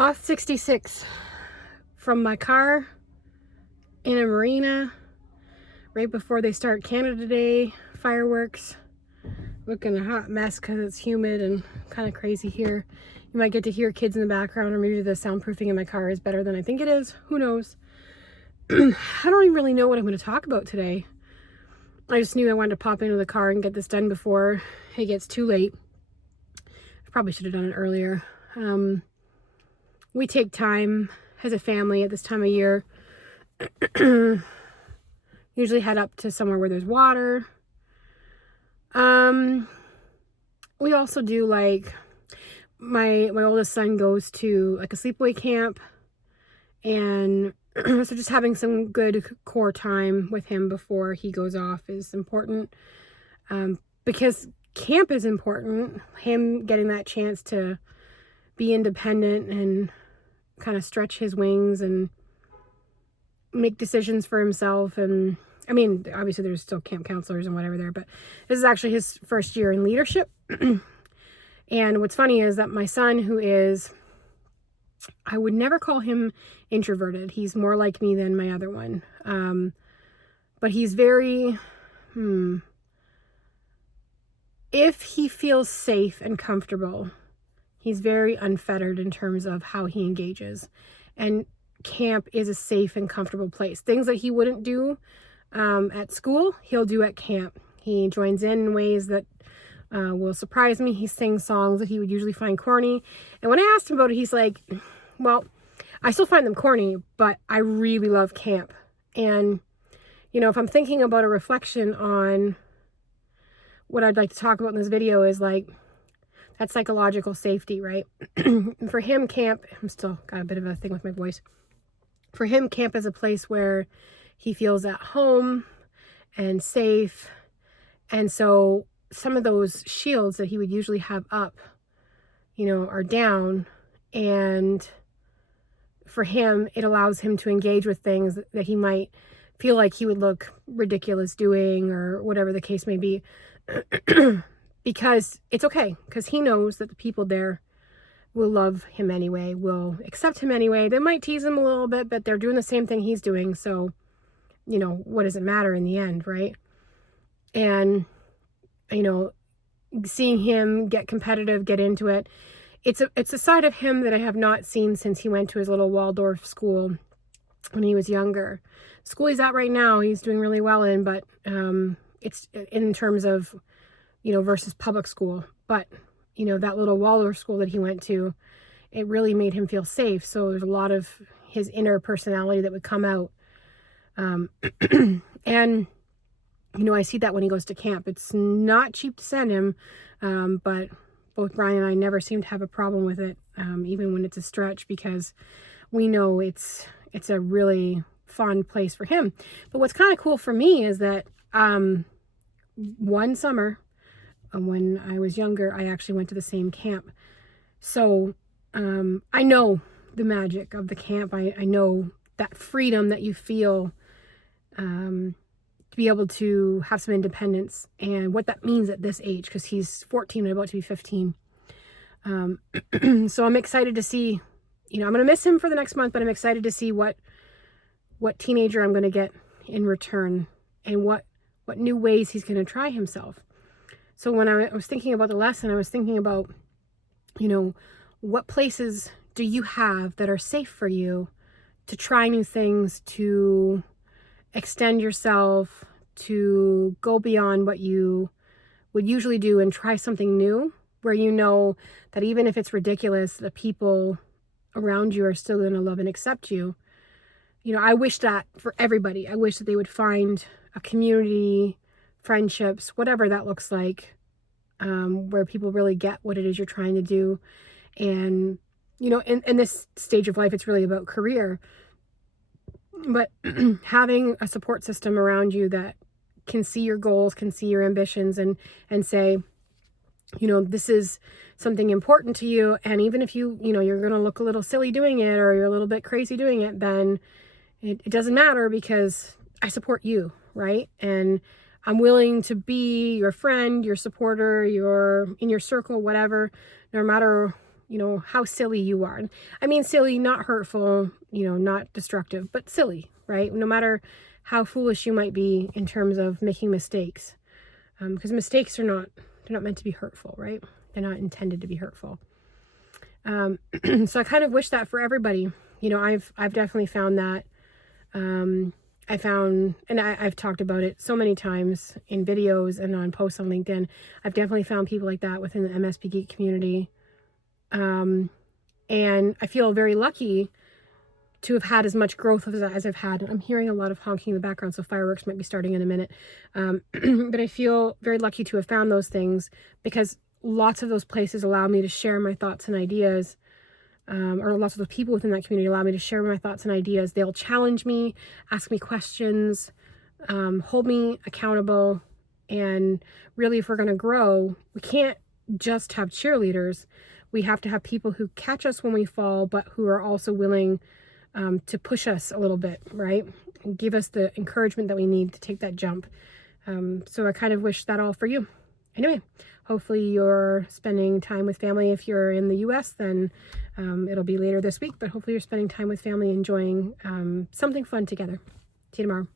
Auth66 from my car in a marina right before they start Canada Day fireworks. Looking a hot mess because it's humid and kind of crazy here. You might get to hear kids in the background, or maybe the soundproofing in my car is better than I think it is. Who knows? I don't even really know what I'm going to talk about today. I just knew I wanted to pop into the car and get this done before it gets too late. I probably should have done it earlier. We take time as a family at this time of year. Usually head up to somewhere where there's water. We also do, like, my oldest son goes to like a sleepaway camp, and so just having some good core time with him before he goes off is important, because camp is important. Him getting that chance to be independent and kind of stretch his wings and make decisions for himself. And I mean, obviously there's still camp counselors and whatever there, but this is actually his first year in leadership. And what's funny is that my son, who is, I would never call him introverted. He's more like me than my other one. But he's very, if he feels safe and comfortable, he's very unfettered in terms of how he engages. And camp is a safe and comfortable place. Things that he wouldn't do at school, he'll do at camp. He joins in ways that will surprise me. He sings songs that he would usually find corny. And when I asked him about it, he's like, well, I still find them corny, but I really love camp. And, you know, if I'm thinking about a reflection on what I'd like to talk about in this video is like that psychological safety, right? For him, camp, I'm still got a bit of a thing with my voice. For him, camp is a place where he feels at home and safe. And so some of those shields that he would usually have up, you know, are down. And for him, it allows him to engage with things that he might feel like he would look ridiculous doing, or whatever the case may be. Because it's okay, because he knows that the people there will love him anyway, will accept him anyway. They might tease him a little bit, but they're doing the same thing he's doing. So, you know, what does it matter in the end, right? And, you know, seeing him get competitive, get into it, it's a side of him that I have not seen since he went to his little Waldorf school when he was younger. School he's at right now, he's doing really well in, but it's in terms of, you know, versus public school. But, you know, that little Waldorf school that he went to, it really made him feel safe. So there's a lot of his inner personality that would come out. And, you know, I see that when he goes to camp. It's not cheap to send him, but both Brian and I never seem to have a problem with it, even when it's a stretch, because we know it's a really fun place for him. But what's kind of cool for me is that one summer, when I was younger, I actually went to the same camp. So I know the magic of the camp. I know that freedom that you feel to be able to have some independence, and what that means at this age, because he's 14 and about to be 15. So I'm excited to see, you know, I'm going to miss him for the next month, but I'm excited to see what teenager I'm going to get in return, and what new ways he's going to try himself. So when I was thinking about the lesson, I was thinking about, you know, what places do you have that are safe for you to try new things, to extend yourself, to go beyond what you would usually do and try something new, where you know that even if it's ridiculous, the people around you are still going to love and accept you. You know, I wish that for everybody. I wish that they would find a community, friendships, whatever that looks like, where people really get what it is you're trying to do. And, you know, in this stage of life, it's really about career. But having a support system around you that can see your goals, can see your ambitions, and say, you know, this is something important to you. And even if you know, you're going to look a little silly doing it, or you're a little bit crazy doing it, then it doesn't matter, because I support you, right? And I'm willing to be your friend, your supporter, in your circle, whatever, no matter you know, how silly you are. And I mean silly, not hurtful, you know, not destructive, but silly, right? No matter how foolish you might be in terms of making mistakes. Because mistakes are they're not meant to be hurtful, right? They're not intended to be hurtful. So I kind of wish that for everybody. You know, I've definitely found that. I found, and I've talked about it so many times in videos and on posts on LinkedIn. I've definitely found people like that within the MSP Geek community. And I feel very lucky to have had as much growth as I've had. I'm hearing a lot of honking in the background, so fireworks might be starting in a minute. But I feel very lucky to have found those things, because lots of those places allow me to share my thoughts and ideas, or lots of the people within that community allow me to share my thoughts and ideas. They'll challenge me, ask me questions, hold me accountable. And really, if we're going to grow, we can't just have cheerleaders. We have to have people who catch us when we fall, but who are also willing to push us a little bit, right? And give us the encouragement that we need to take that jump. So I kind of wish that all for you. Anyway, hopefully you're spending time with family. If you're in the US, then it'll be later this week, but hopefully you're spending time with family, enjoying something fun together. See you tomorrow.